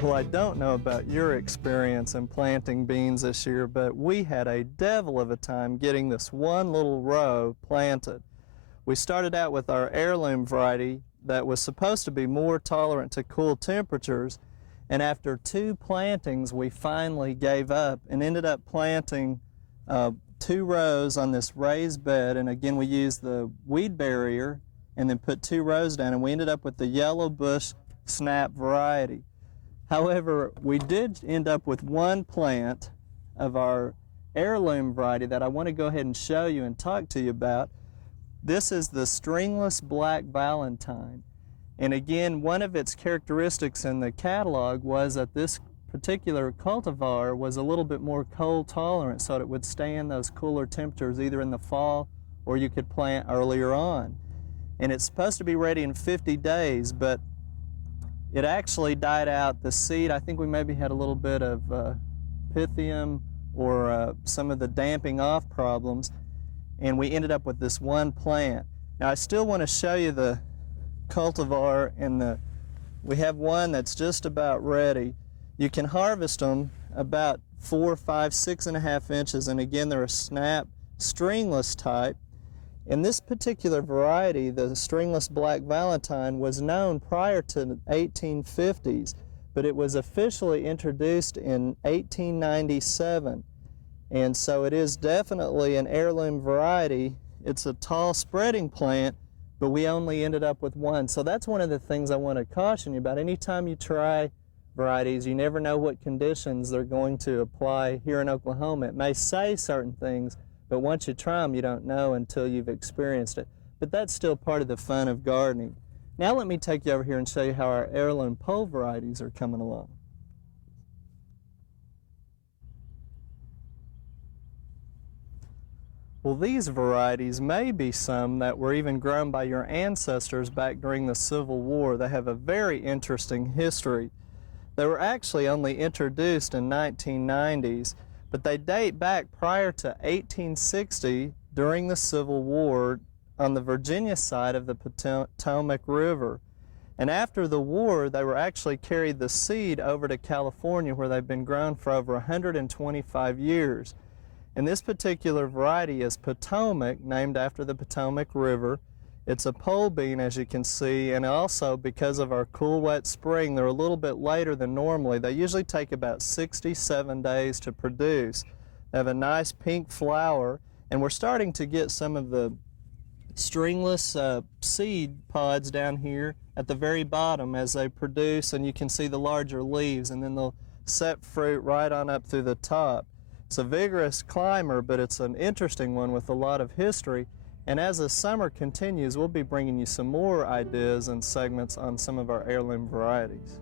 Well, I don't know about your experience in planting beans this year, but we had a devil of a time getting this one little row planted. We started out with our heirloom variety that was supposed to be more tolerant to cool temperatures, and after 2 plantings we finally gave up and ended up planting 2 rows on this raised bed. And again, we used the weed barrier and then put 2 rows down, and we ended up with the yellow bush snap variety. However, we did end up with 1 plant of our heirloom variety that I want to go ahead and show you and talk to you about. This is the stringless black Valentine. And again, one of its characteristics in the catalog was that this particular cultivar was a little bit more cold tolerant, so that it would stand those cooler temperatures either in the fall or you could plant earlier on. And it's supposed to be ready in 50 days, but it actually died out. The seed, I think we maybe had a little bit of pythium or some of the damping off problems, and we ended up with this 1 plant. Now I still want to show you the cultivar, and we have one that's just about ready. You can harvest them about 4, 5, 6.5 inches, and again they're a snap stringless type. And this particular variety, the stringless black Valentine, was known prior to the 1850s, but it was officially introduced in 1897. And so it is definitely an heirloom variety. It's a tall spreading plant, but we only ended up with 1. So that's one of the things I want to caution you about. Anytime you try varieties, you never know what conditions they're going to apply here in Oklahoma. It may say certain things, but once you try them, you don't know until you've experienced it. But that's still part of the fun of gardening. Now let me take you over here and show you how our heirloom pole varieties are coming along. Well, these varieties may be some that were even grown by your ancestors back during the Civil War. They have a very interesting history. They were actually only introduced in 1990s, but they date back prior to 1860 during the Civil War on the Virginia side of the Potomac River. And after the war, they were actually carried the seed over to California, where they've been grown for over 125 years. And this particular variety is Potomac, named after the Potomac River. It's a pole bean, as you can see, and also because of our cool, wet spring, they're a little bit later than normally. They usually take about 67 days to produce. They have a nice pink flower, and we're starting to get some of the stringless seed pods down here at the very bottom as they produce, and you can see the larger leaves, and then they'll set fruit right on up through the top. It's a vigorous climber, but it's an interesting one with a lot of history. And as the summer continues, we'll be bringing you some more ideas and segments on some of our heirloom varieties.